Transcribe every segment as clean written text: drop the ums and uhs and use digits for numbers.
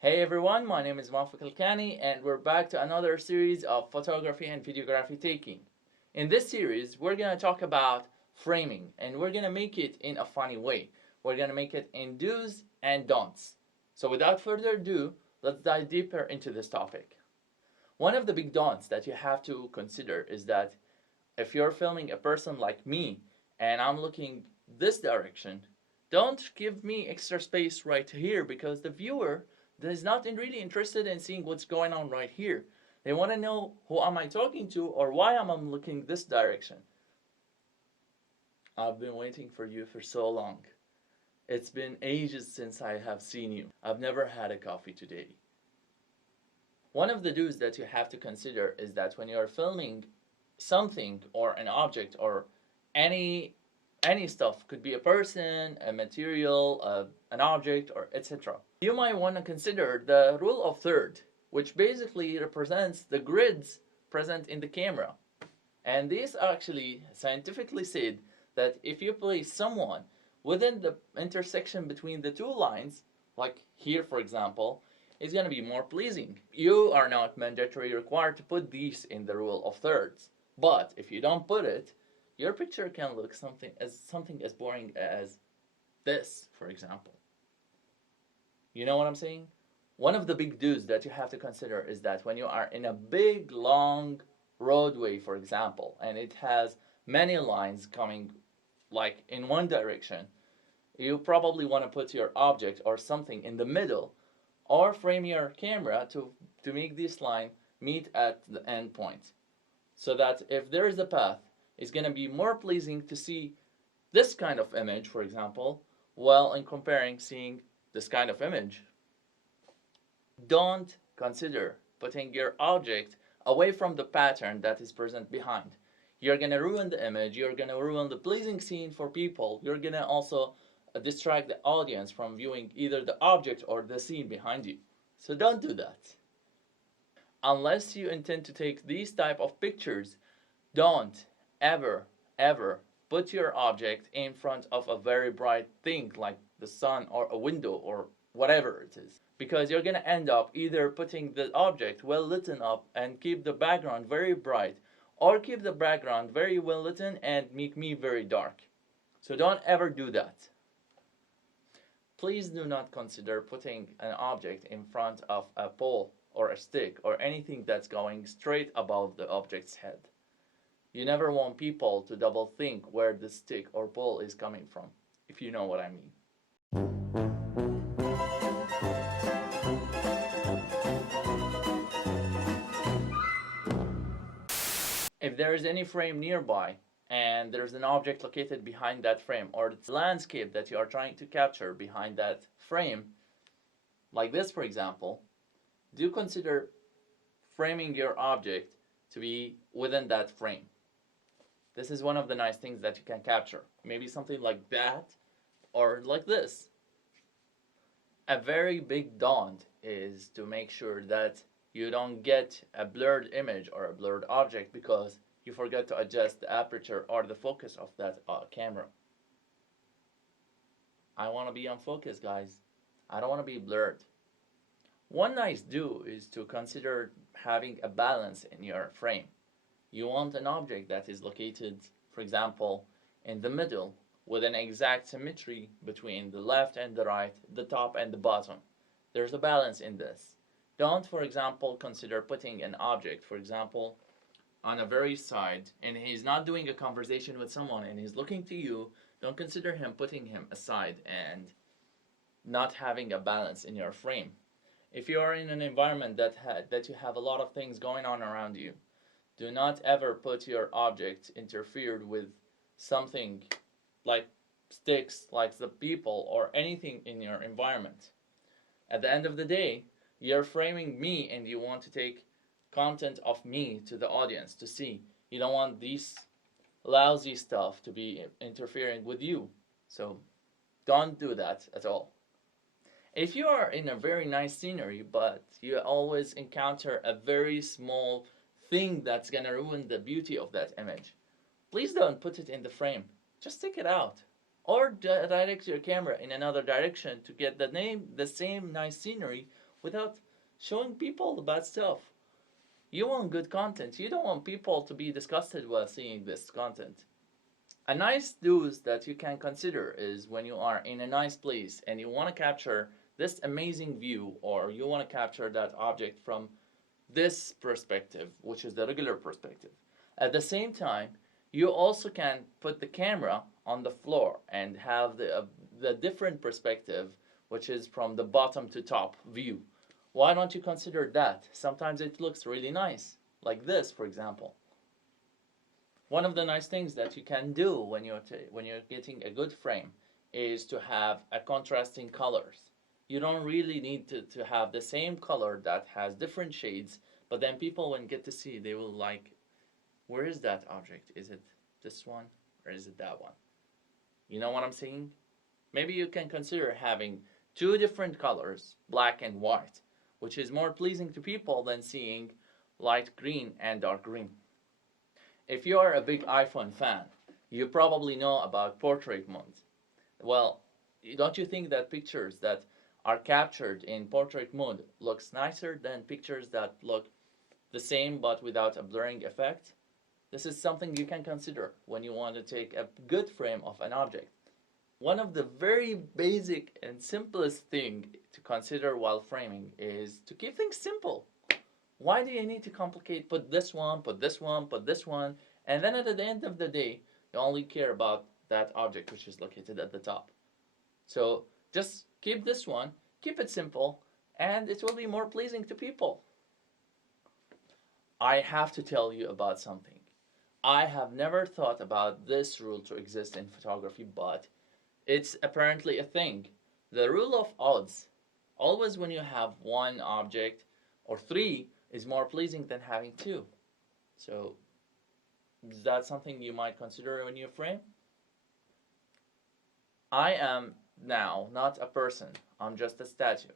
Hey everyone, my name is Mafik Alkani and we're back to another series of photography and videography taking. In this series, we're going to talk about framing and we're going to make it in a funny way. We're going to make it in do's and don'ts. So without further ado, let's dive deeper into this topic. One of the big don'ts that you have to consider is that if you're filming a person like me and I'm looking this direction, don't give me extra space right here because the viewer is not really interested in seeing what's going on right here. They want to know who am I talking to or why am I looking this direction. I've been waiting for you for so long. It's been ages since I have seen you. I've never had a coffee today. One of the do's that you have to consider is that when you're filming something or an object or any stuff, could be a person, a material, an object, or etc. You might want to consider the rule of third, which basically represents the grids present in the camera. And this actually scientifically said that if you place someone within the intersection between the two lines, like here for example, it's going to be more pleasing. You are not mandatorily required to put these in the rule of thirds, but if you don't put it, your picture can look something as boring as this, for example. You know what I'm saying? One of the big do's that you have to consider is that when you are in a big, long roadway, for example, and it has many lines coming like in one direction, you probably want to put your object or something in the middle or frame your camera to make this line meet at the end point. So that if there is a path, it's going to be more pleasing to see this kind of image, for example, while in comparing seeing this kind of image. Don't consider putting your object away from the pattern that is present behind. You're going to ruin the image, you're going to ruin the pleasing scene for people, you're going to also distract the audience from viewing either the object or the scene behind you. So don't do that. Unless you intend to take these type of pictures, don't ever put your object in front of a very bright thing like the sun or a window or whatever it is, because you're gonna end up either putting the object well lit up and keep the background very bright, or keep the background very well lit and make me very dark. So don't ever do that. Please do not consider putting an object in front of a pole or a stick or anything that's going straight above the object's head. You never want people to double think where the stick or pole is coming from, if you know what I mean. If there is any frame nearby and there's an object located behind that frame, or it's a landscape that you are trying to capture behind that frame, like this for example, do consider framing your object to be within that frame. This is one of the nice things that you can capture. Maybe something like that or like this. A very big don't is to make sure that you don't get a blurred image or a blurred object because you forget to adjust the aperture or the focus of that camera. I want to be on focus, guys. I don't want to be blurred. One nice do is to consider having a balance in your frame. You want an object that is located, for example, in the middle with an exact symmetry between the left and the right, the top and the bottom. There's a balance in this. Don't, for example, consider putting an object, for example, on a very side and he's not doing a conversation with someone and he's looking to you. Don't consider putting him aside and not having a balance in your frame. If you are in an environment that you have a lot of things going on around you, do not ever put your object interfered with something like sticks, like the people, or anything in your environment. At the end of the day, you're framing me and you want to take content of me to the audience to see. You don't want these lousy stuff to be interfering with you. So don't do that at all. If you are in a very nice scenery but you always encounter a very small thing that's gonna ruin the beauty of that image, please don't put it in the frame. Just take it out. Or direct your camera in another direction to get the same nice scenery without showing people the bad stuff. You want good content. You don't want people to be disgusted while seeing this content. A nice do's that you can consider is when you are in a nice place and you want to capture this amazing view, or you want to capture that object from this perspective, which is the regular perspective. At the same time, you also can put the camera on the floor and have the different perspective, which is from the bottom to top view. Why don't you consider that? Sometimes it looks really nice, like this, for example. One of the nice things that you can do when you're getting a good frame is to have a contrasting colors. You don't really need to have the same color that has different shades, but then people when get to see, they will like, where is that object? Is it this one or is it that one? You know what I'm saying? Maybe you can consider having two different colors, black and white, which is more pleasing to people than seeing light green and dark green. If you are a big iPhone fan, you probably know about portrait mode. Well, don't you think that pictures that are captured in portrait mode looks nicer than pictures that look the same but without a blurring effect? This is something you can consider when you want to take a good frame of an object. One of the very basic and simplest thing to consider while framing is to keep things simple. Why do you need to complicate, put this one, put this one, put this one, and then at the end of the day, you only care about that object which is located at the top. So just keep this one, keep it simple, and it will be more pleasing to people. I have to tell you about something. I have never thought about this rule to exist in photography, but it's apparently a thing. The rule of odds. Always when you have one object or three is more pleasing than having two. So is that something you might consider when you frame? I am now not a person. I'm just a statue.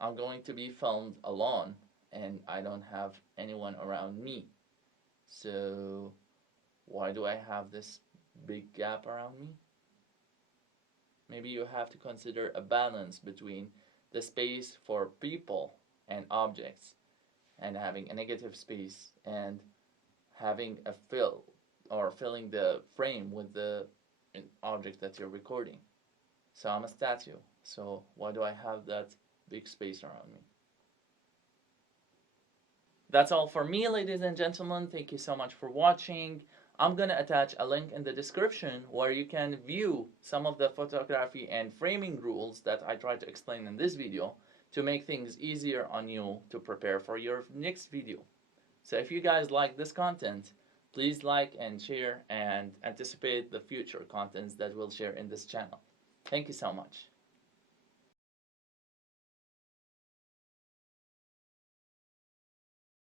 I'm going to be filmed alone and I don't have anyone around me. So why do I have this big gap around me? Maybe you have to consider a balance between the space for people and objects and having a negative space and having a fill or filling the frame with the object that you're recording. So I'm a statue, so why do I have that big space around me? That's all for me, ladies and gentlemen. Thank you so much for watching. I'm gonna attach a link in the description where you can view some of the photography and framing rules that I try to explain in this video to make things easier on you to prepare for your next video. So if you guys like this content, please like and share and anticipate the future contents that we'll share in this channel. Thank you so much.